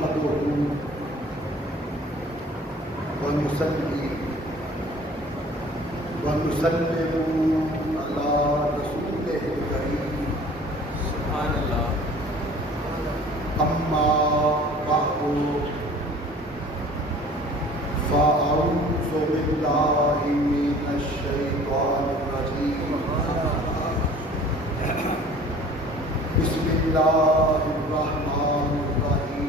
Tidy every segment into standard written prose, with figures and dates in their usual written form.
نحمده ونصلي ونسلم على رسوله الكريم سبحان اللہ. أما بعد فأعوذ بالله من الشيطان الرجيم. بسم الله الرحمن الرحيم.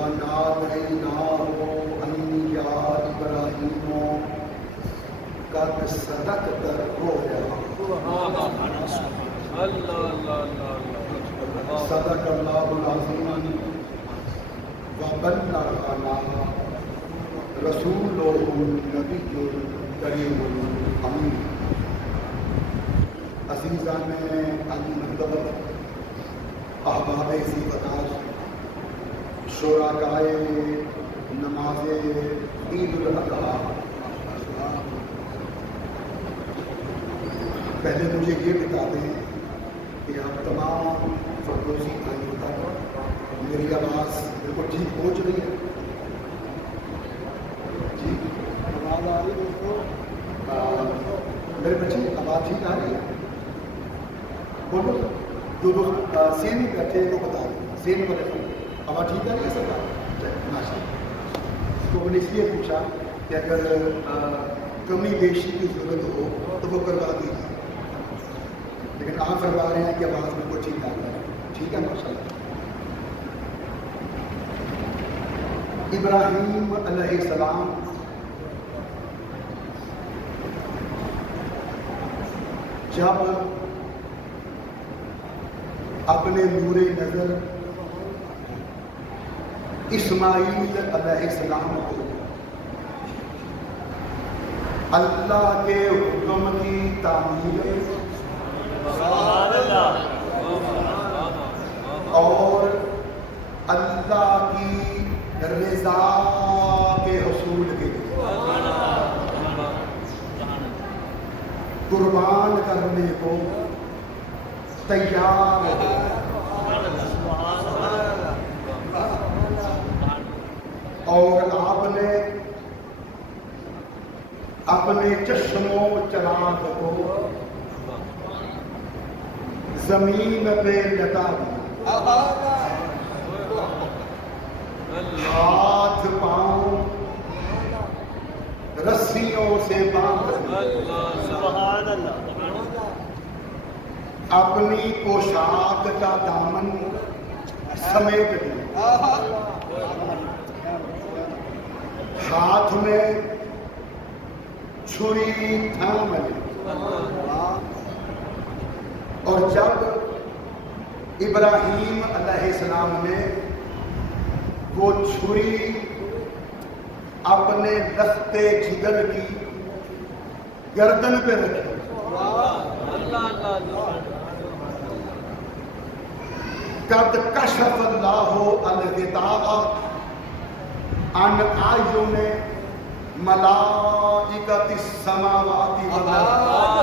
وناديناه أن يا إبراهيم قد صدقت الرؤيا. صدق الله العظيم وبلغنا رسوله النبي الكريم الأمين. عزیزان المحترم، احباب اسی بتاش، شرکائے نماز عید الاضحیٰ، پہلے مجھے یہ بتا دیں کہ آپ تمام فردوسی بھائیوں تک میری آواز بالکل ٹھیک پہنچ رہی ہے؟ جی آواز آ رہی ہے؟ میرے بچے آواز ٹھیک آ رہی ہے؟ بولو جو سین ہی بیٹھے وہ بتا دیں، سین پر آواز ٹھیک آ رہی ہے سر؟ ماشاء اللہ. تو میں نے اس لیے پوچھا کہ اگر کمی بیشی کی ضرورت ہو تو وہ کروا دیجیے، لیکن آپ فرما رہے ہیں کہ آواز بالکل ٹھیک آ رہی ہے. ٹھیک ہے ماشاء اللہ. ابراہیم علیہ السلام جب اپنے نور نظر اسماعیل علیہ السلام کو اللہ کے حکم کی تعمیر اور اللہ کی رضا کے حصول کے لیے قربان کرنے کو تیار ہو، اور آپ نے اپنے چشم و چراغ کو زمین پہ لٹا دیا، ہاتھ پاؤں رسیوں سے باندھ دیا، اپنی پوشاک کا دامن سمیٹ دیا، ہاتھ میں چھری تھام لی، اور جب ابراہیم علیہ السلام نے وہ چھری اپنے لختے جگر کی گردن پہ رکھی، قد کشف اللہ الغطاء عن اعین ملائکۃ السماوات والارض.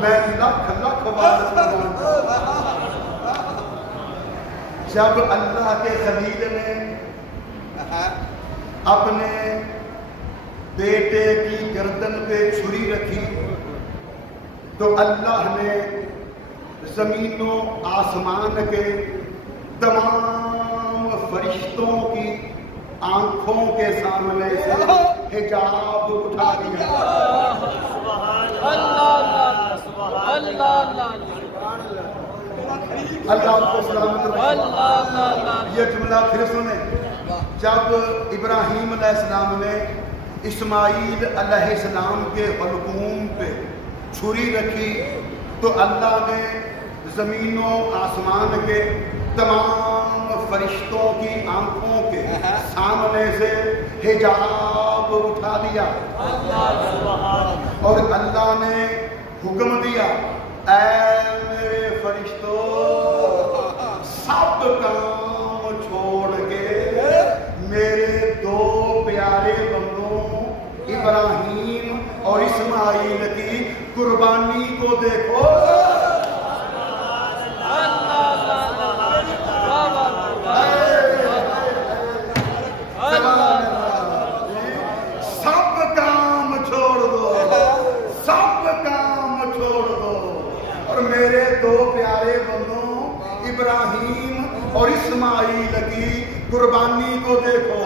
میں لکھ بار جب اللہ کے خلیل نے اپنے بیٹے کی گردن پہ چھری رکھی تو اللہ نے زمین و آسمان کے تمام فرشتوں کی آنکھوں کے سامنے سے حجاب اٹھا دیا. اللہ کو سلامت رکھے. یہ جملہ پھر سنیں. جب ابراہیم علیہ السلام نے اسماعیل علیہ السلام کے حلقوم پہ چھری رکھی تو اللہ نے زمین و آسمان کے تمام فرشتوں کی آنکھوں کے سامنے سے حجاب اٹھا دیا اور اللہ نے حکم دیا، اے میرے فرشتوں سب کام چھوڑ کے میرے دو پیارے بندوں ابراہیم اور اسماعیل کی قربانی کو دیکھو. اور اسماعیل کی قربانی کو دیکھو.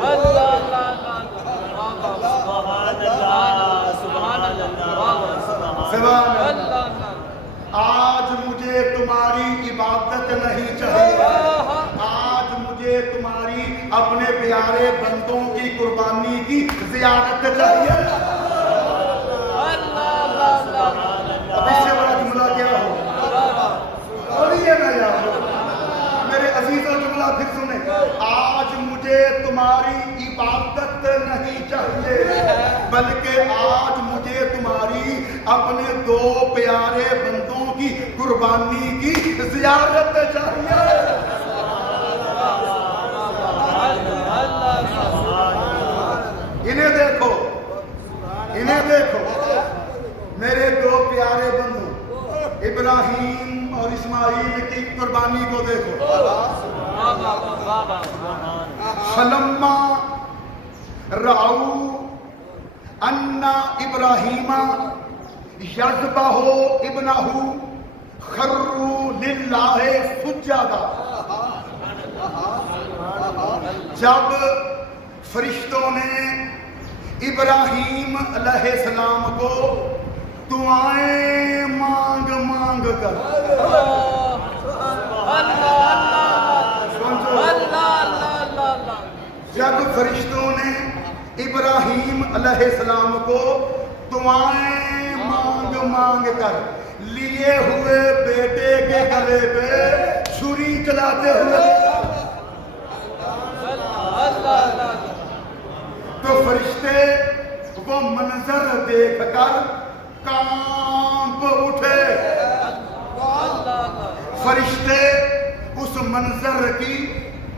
سبحان اللہ. آج مجھے تمہاری عبادت نہیں چاہیے, آج مجھے تمہاری اپنے پیارے بندوں کی قربانی کی زیارت چاہیے. اب اس سے بڑا جملہ کیا ہو؟ اور یہ نہ یاد ہو میرے عزیزوں, جملہ پھر سنیں. آج مجھے تمہاری عبادت نہیں چاہیے, بلکہ آج مجھے تمہاری اپنے دو پیارے بندوں کی قربانی کی زیارت چاہیے. انہیں دیکھو, انہیں دیکھو, میرے دو پیارے بندوں ابراہیم اور اسماعیل کی قربانی کو دیکھو. فلما رأوا ان ابراہیم یذبح ابنہ خروا للہ سجدا. جب فرشتوں نے ابراہیم علیہ السلام کو دعائیں مانگ مانگ کر جب فرشتوں نے ابراہیم علیہ السلام کو دعائیں مانگ مانگ کر لیے ہوئے بیٹے کے گلے پہ چھری چلاتے ہوئے, تو فرشتے وہ منظر دیکھ کر کانپ اٹھے. فرشتے اس منظر کی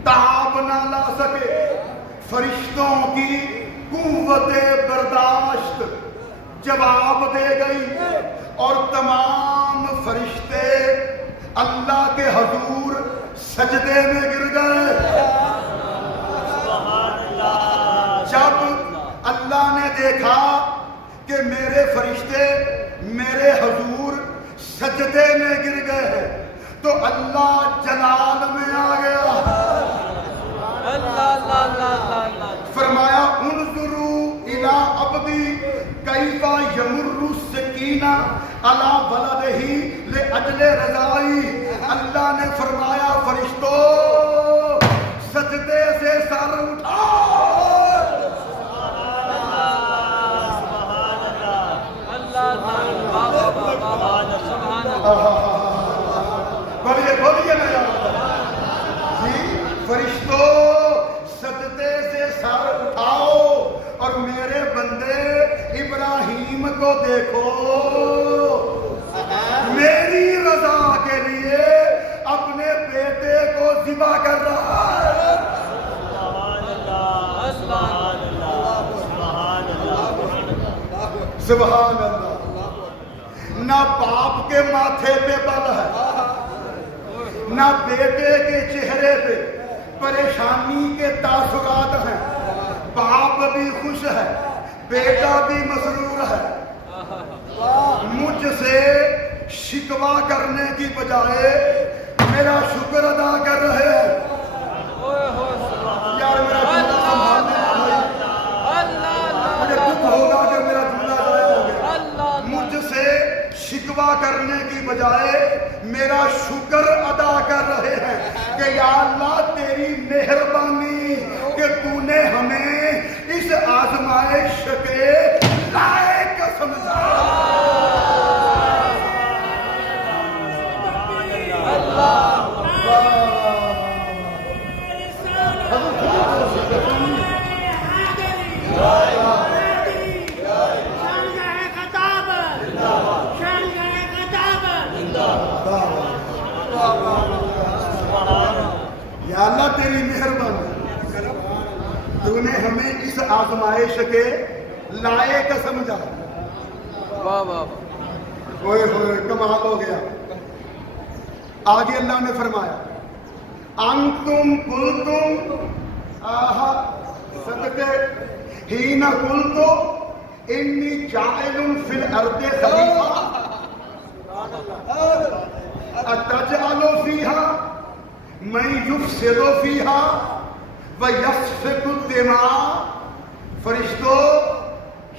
تاب نہ لا سکے. فرشتوں کی قوت برداشت جواب دے گئی اور تمام فرشتے اللہ کے حضور سجدے میں گر گئے. جب اللہ نے دیکھا کہ میرے فرشتے میرے حضور سجدے میں گر گئے ہیں, تو اللہ جلال میں آ گیا. فرمایا انظروا الی عبدی کیف یمر السکینہ علی ولدہ لاجل رضائی. اللہ نے فرمایا فرشتوں سجدے سے سر اٹھاؤ. بولیے نا جی, فرشتوں سجدے سے سر اٹھاؤ اور میرے بندے ابراہیم کو دیکھو, میری رضا کے لیے اپنے بیٹے کو ذبح کر رہا ہے. سبحان اللہ. نہ باپ کے ماتھے پہ بل ہے, نہ بیٹے کے چہرے پہ پریشانی کے تاثرات ہیں. باپ بھی خوش ہے, بیٹا بھی مسرور ہے. مجھ سے شکوہ کرنے کی بجائے میرا شکر ادا کر رہے ہیں. یار میرا جملہ سنبھالنے مجھے دکھ ہوگا کہ میرا جملہ ضائع ہو گیا. مجھ سے شکوہ کرنے کی بجائے میرا شکر ادا کر رہے ہیں کہ یا اللہ تیری مہربانی کہ تو نے ہمیں اس آزمائش کے لائق سمجھا. یا اللہ تیری مہربانی تو نے ہمیں اس آزمائش کے لائق سمجھا. ہوئے ہوئے کمال ہو گیا. آگے اللہ نے فرمایا انتم قلتم صدقے حین قلتو انی جاعل فی الارض خلیفہ اتجعل فیہا من یفسد فیہا ویسفک الدماء، فرشتوں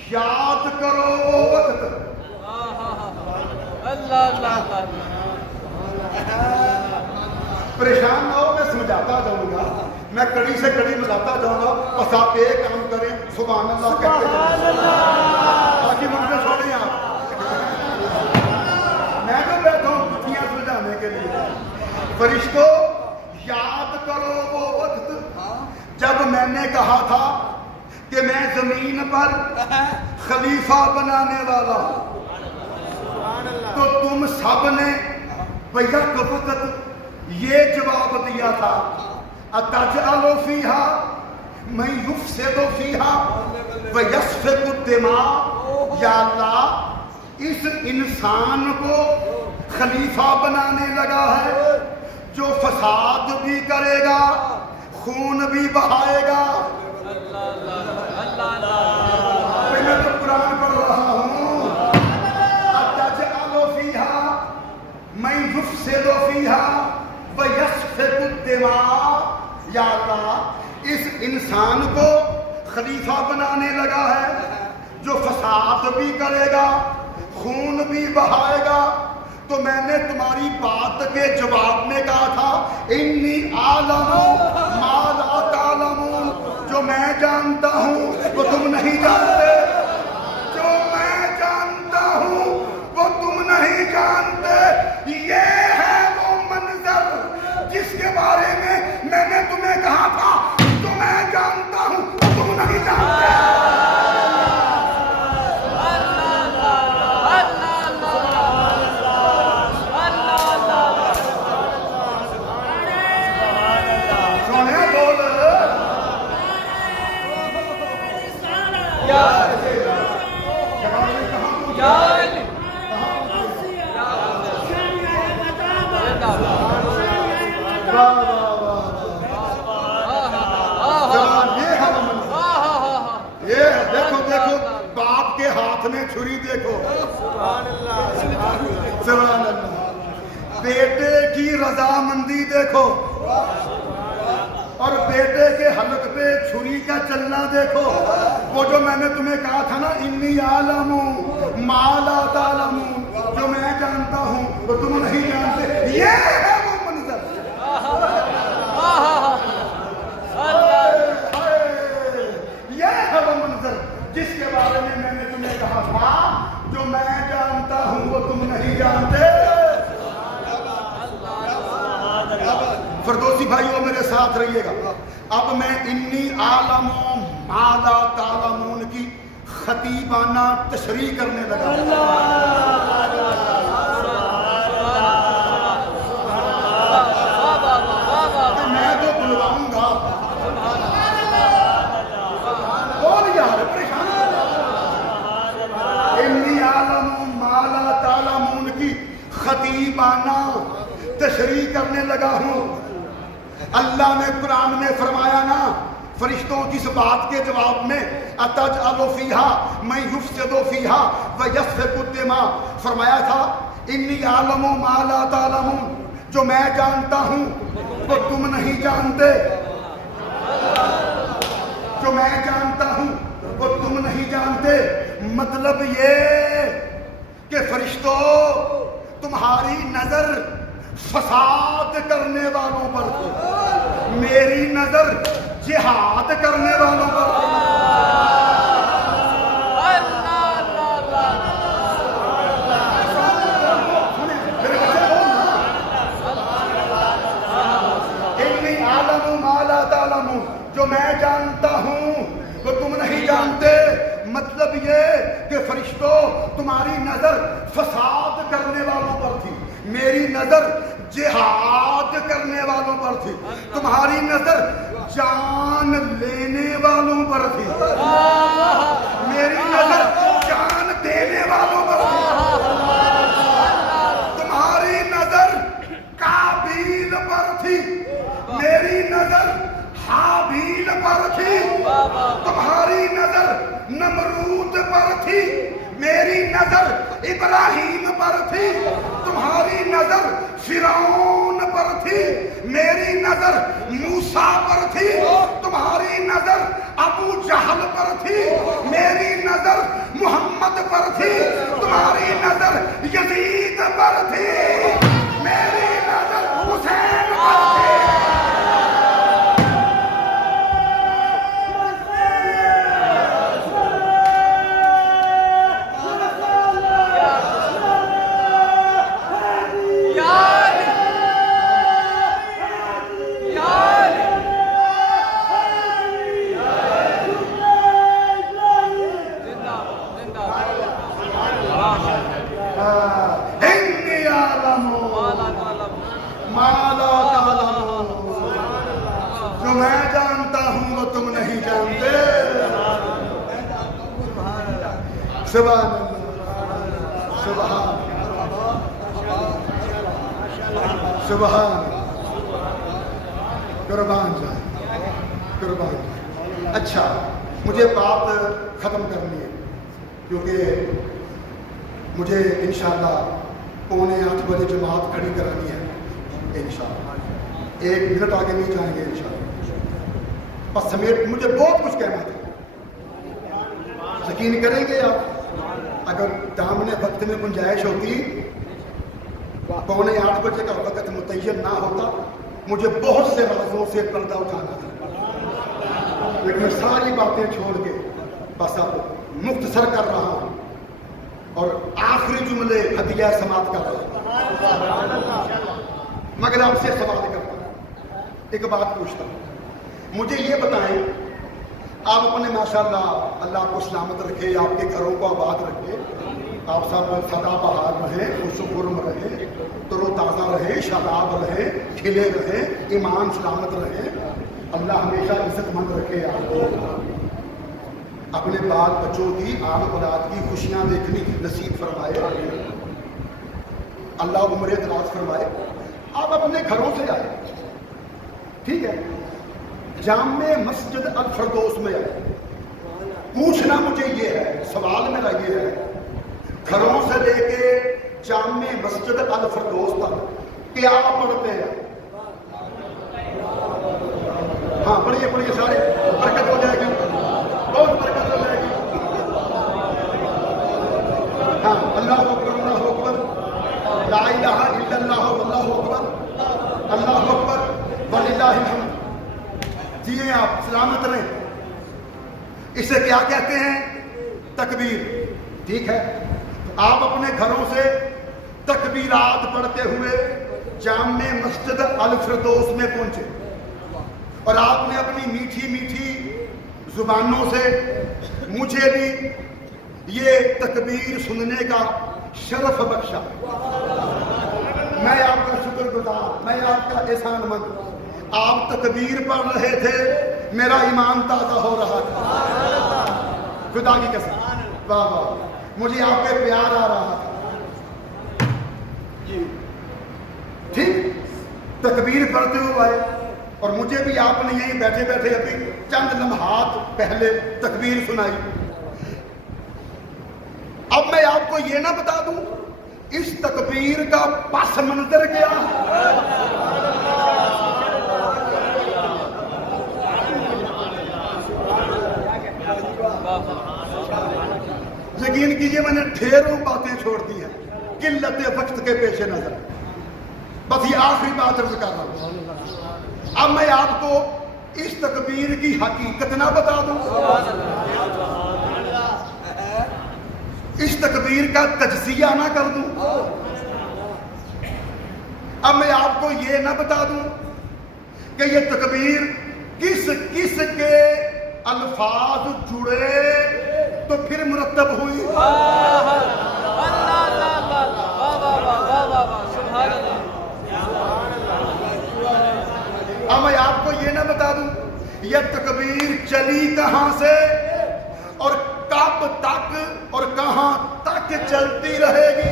یاد کرو وہ وقت. اللہ پریشان نہ ہو، میں سمجھاتا جاؤں گا، میں کڑی سے کڑی ملاتا جاؤں گا، بس آپ ایک کام کریں سبحان اللہ کہتے جائیں، باقی مجھے چھوڑیں آپ. میں تو بیٹھا ہوں کتنیاں سمجھانے کے لیے. فرشتوں یاد کرو وہ وقت جب میں نے کہا تھا کہ میں زمین پر خلیفہ بنانے والا ہوں، تو تم سب نے بیک وقت یہ جواب دیا تھا اتجعل فیہا من یفسد فیہا ویسفک الدماء، یا اللہ اس انسان کو خلیفہ بنانے لگا ہے جو فساد بھی کرے گا، خون بھی بہائے گا. میں تو قرآن پڑھ رہا ہوں. اتجعل فیہا من یفسد فیہا ویسفک الدماء، یا اللہ اس انسان کو خلیفہ بنانے لگا ہے جو فساد بھی کرے گا، خون بھی بہائے گا. تو میں نے تمہاری بات کے جواب میں کہا تھا انی اعلم ما لا تعلمون، جو میں جانتا ہوں وہ تم نہیں جانتے، جو میں جانتا ہوں وہ تم نہیں جانتے. یہ ہے وہ منظر جس کے بارے میں نے تمہیں کہا تھا جو میں جانتا ہوں وہ تم نہیں جانتے. باپ کے ہاتھ میں چھری دیکھو، سبحان اللہ، بیٹے کی رضامندی دیکھو، اور بیٹے کے حلق پہ چھری کا چلنا دیکھو. وہ جو میں نے تمہیں کہا تھا نا انی اعلم ما لا تعلمون، جو میں جانتا ہوں وہ تم نہیں جانتے، یہ ہے وہ منظر. یہ ہے وہ منظر جس کے بارے میں نے تمہیں کہا تھا جو میں جانتا ہوں وہ تم نہیں جانتے. فردوسی بھائیو میرے ساتھ رہیے گا. اب میں انی اعلم ما لا تعلمون کی خطیبانہ تشریح کرنے لگا. میں تو بلواؤں گا، بول یار پریشان. انی اعلم ما لا تعلمون کی خطیبانہ تشریح کرنے لگا ہوں. اللہ نے قرآن میں فرمایا نا فرشتوں کی اس بات کے جواب میں اتجعل فیہا من یفسد فیہا ویسفک الدماء، فرمایا تھا انی اعلم ما لا تعلمون، جو میں جانتا ہوں وہ تم نہیں جانتے، جو میں جانتا ہوں وہ تم نہیں جانتے. مطلب یہ کہ فرشتوں تمہاری نظر فساد کرنے والوں پر تھی، میری نظر جہاد کرنے والوں پر تھی. انی اعلم ما لا تعلمون، جو میں جانتا ہوں وہ تم نہیں جانتے. مطلب یہ کہ فرشتوں تمہاری نظر فساد کرنے والوں پر تھی، میری نظر جہاد کرنے والوں پر تھی، تمہاری نظر جان لینے والوں پر تھی، میری نظر جان دینے والوں پر تھی، تمہاری نظر قابیل پر تھی، میری نظر حابیل پر تھی، تمہاری نظر نمرود پر تھی، میری نظر ابراہیم پر تھی، تمہاری نظر فرعون پر تھی، میری نظر موسیٰ پر تھی، تمہاری نظر ابو جہل پر تھی، میری نظر محمد پر تھی، تمہاری نظر یزید پر تھی، میری نظر حسین پر تھی۔ سبحان اللہ، سبحان سبحان، قربان جائے، قربان جائے۔ اچھا، مجھے بات ختم کرنی ہے کیونکہ مجھے انشاءاللہ 7:45 بجے جماعت کھڑی کرانی ہے انشاءاللہ، 1 منٹ آگے نہیں جائیں گے انشاءاللہ۔ بس سمیت مجھے بہت کچھ کہنا تھا، یقین کریں گے آپ اگر دامن وقت میں گنجائش ہوتی 7:45 بجے کا وقت متعین نہ ہوتا، مجھے بہت سے رازوں سے پردہ اٹھانا تھا، لیکن میں ساری باتیں چھوڑ کے بس اب مختصر کر رہا ہوں اور آخری جملے ہدیہ سماعت کر رہا ہوں، مگر آپ سے سوال کرتا ہوں، ایک بات پوچھتا ہوں، مجھے یہ بتائیں آپ اپنے ماشاءاللہ اللہ کو سلامت رکھے، آپ کے گھروں کو آباد رکھے، آپ سب سدا بہار رہیں، خوش و خرم رہیں، تر و تازہ رہیں، شاداب رہیں، کھلے رہیں، ایمان سلامت رہیں، اللہ ہمیشہ عزت مند رکھے آپ کو، اپنے بال بچوں کی آل اولاد کی خوشیاں دیکھنی نصیب فرمائے، اللہ عمر دراز فرمائے۔ آپ اپنے گھروں سے آئے، ٹھیک ہے، جامع مسجد الفردوس میں آئے، پوچھنا مجھے یہ ہے، سوال میرا یہ ہے، گھروں سے لے کے جامع مسجد الفردوس تک کیا پڑھتے ہیں؟ ہاں پڑھیے پڑھیے سارے، برکت ہو جائے گی، بہت برکت ہو جائے گی۔ ہاں، اللہ اکبر، اللہ اکبر، لا الہ الا اللہ واللہ اکبر، اللہ اکبر وللہ الحمد۔ جیئے آپ سلامت رہیں، اسے کیا کہتے ہیں؟ تکبیر، ٹھیک ہے۔ آپ اپنے گھروں سے تکبیرات پڑھتے ہوئے جامع مسجد الفردوس میں پہنچے اور آپ نے اپنی میٹھی میٹھی زبانوں سے مجھے بھی یہ تکبیر سننے کا شرف بخشا۔ میں آپ کا شکر گزار، میں آپ کا احسان مند۔ آپ تکبیر پڑھ رہے تھے، میرا ایمان تازہ ہو رہا تھا، خدا کی قسم، واہ واہ، مجھے آپ پہ پیار آ رہا تھا، ٹھیک، تکبیر پڑھتے ہوئے آئے اور مجھے بھی آپ نے یہیں بیٹھے بیٹھے ابھی چند لمحات پہلے تکبیر سنائی۔ اب میں آپ کو یہ نہ بتا دوں اس تکبیر کا پس منظر کیا یقین کیجئے میں نے ڈھیروں باتیں چھوڑ دی ہیں قلت وقت کے پیش نظر، بس یہ آخری بات عرض کر رہا ہوں۔ اب میں آپ کو اس تکبیر کی حقیقت نہ بتا دوں، اس تکبیر کا تجزیہ نہ کر دوں، اب میں آپ کو یہ نہ بتا دوں کہ یہ تکبیر کس کس کے الفاظ جڑے تو پھر مرتب ہوئی۔ اب میں آپ کو یہ نہ بتا دوں یہ تکبیر چلی کہاں سے اور کب تک اور کہاں تک چلتی رہے گی۔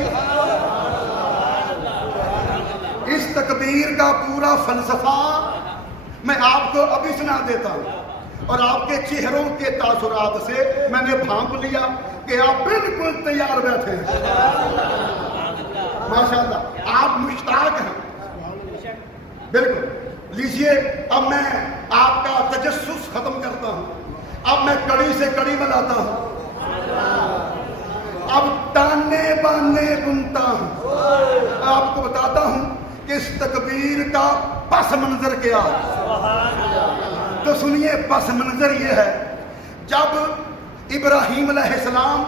اس تکبیر کا پورا فلسفہ میں آپ کو ابھی سنا دیتا ہوں اور آپ کے چہروں کے تاثرات سے میں نے بھانپ لیا کہ آپ بالکل تیار بیٹھے ہیں. ماشاءاللہ آپ مشتاق ہیں. بالکل لیجئے اب میں آپ کا تجسس ختم کرتا ہوں. اب میں کڑی سے کڑی ملاتا ہوں. اب تانے بانے بنتا ہوں. آپ کو بتاتا ہوں کہ اس تکبیر کا پس منظر کیا. تو سنیے پس منظر یہ ہے جب ابراہیم علیہ السلام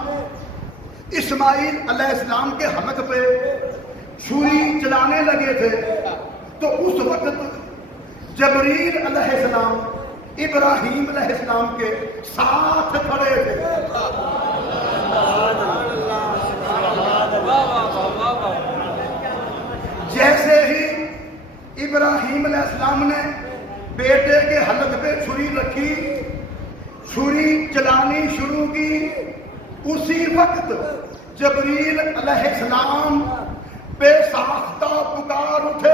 اسماعیل علیہ السلام کے حلق پہ چھری چلانے لگے تھے تو اس وقت جبریل علیہ السلام ابراہیم علیہ السلام کے ساتھ کھڑے تھے. جیسے ہی ابراہیم علیہ السلام نے بیٹے کے حلق پہ چھری رکھی, چھری چلانی شروع کی, اسی وقت جبریل علیہ السلام بے ساختہ پکار اٹھے,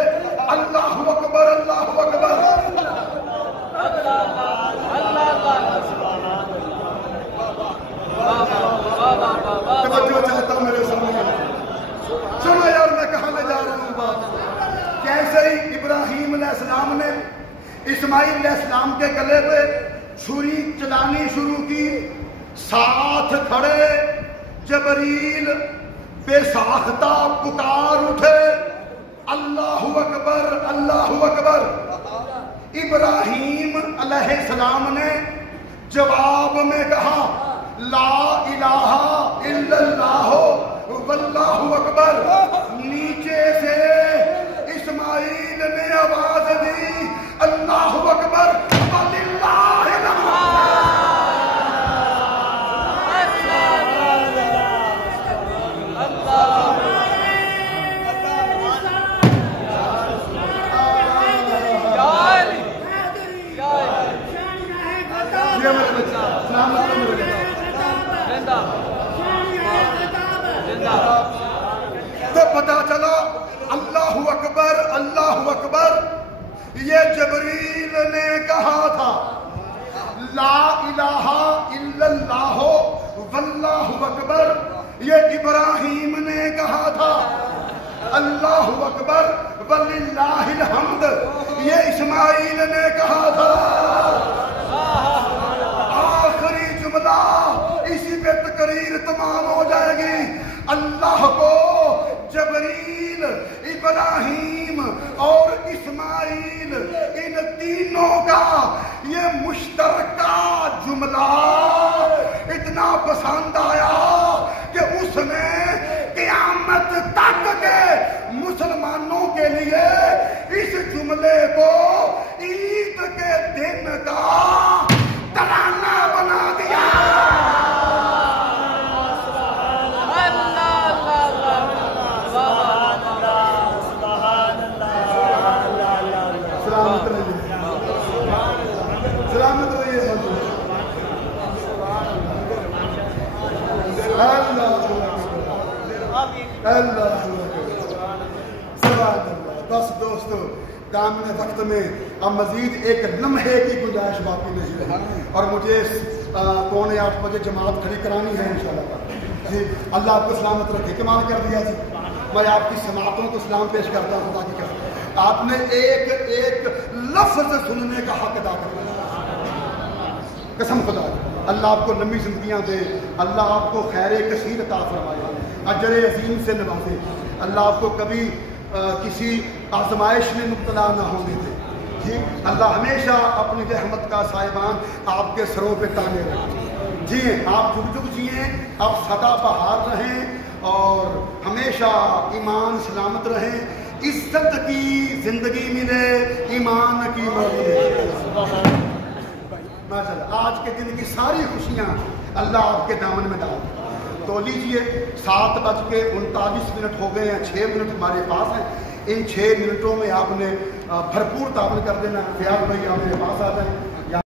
اللہ اکبر اللہ اکبر. توجہ چاہتا ہوں میرے سامنے. سنو یار میں کہاں لے جا رہا ہوں بات. جیسے ہی ابراہیم علیہ السلام نے اسماعیل علیہ السلام کے گلے پہ چھری چلانی شروع کی, ساتھ کھڑے جبریل بے ساختہ پکار اٹھے, اللہ اکبر اللہ اکبر. ابراہیم علیہ السلام نے جواب میں کہا لا الہ الا اللہ واللہ اکبر. نیچے سے اسماعیل نے آواز دی اللہ اکبر وللہ الحمد. تو پتا چلا اللہ اکبر اللہ اکبر یہ جبریل نے کہا تھا, لا الہ الا اللہ واللہ اکبر یہ ابراہیم نے کہا تھا, اللہ اکبر وللہ الحمد یہ اسماعیل نے کہا تھا. آخری جملہ اسی پہ تقریر تمام ہو جائے گی. اللہ کو جبریل, ابراہیم اور اسماعیل ان تینوں کا یہ مشترکہ جملہ اتنا پسند آیا کہ اس نے قیامت تک کے مسلمانوں کے لیے اس جملے کو عید کے دن کا ترانہ بنا دیا. سلامت رہیے. بس دوستو دامن وقت میں اب مزید ایک لمحے کی گنجائش باقی نہیں ہے اور مجھے 7:45 بجے جماعت کھڑی کرانی ہے انشاءاللہ. جی اللہ آپ کو سلامت رکھے. کمال کر دیا جی. میں آپ کی سماعتوں کو سلام پیش کرتا ہوں. خدا کی قسم آپ نے ایک ایک لفظ سننے کا حق ادا کرنا. قسم خدا کی. اللہ آپ کو لمبی زندگیاں دے, اللہ آپ کو خیر کثیر عطا فرمائے, اجر عظیم سے نوازے. اللہ آپ کو کبھی کسی آزمائش میں مبتلا نہ ہونے دے. جی اللہ ہمیشہ اپنی رحمت کا سائبان آپ کے سروں پہ تانے رکھے. جی آپ جگ جگ جیئیں, آپ سدا بہار رہیں اور ہمیشہ ایمان سلامت رہیں. عزت کی زندگی ملے, ایمان کی موت ملے. ماشاءاللہ آج کے دن کی ساری خوشیاں اللہ آپ کے دامن میں ڈال. تو لیجئے 7:39 ہو گئے ہیں. 6 منٹ ہمارے پاس ہیں. ان 6 منٹوں میں آپ نے بھرپور تعاون کر دینا. فیاض بھائی آپ میرے پاس آ جائیں.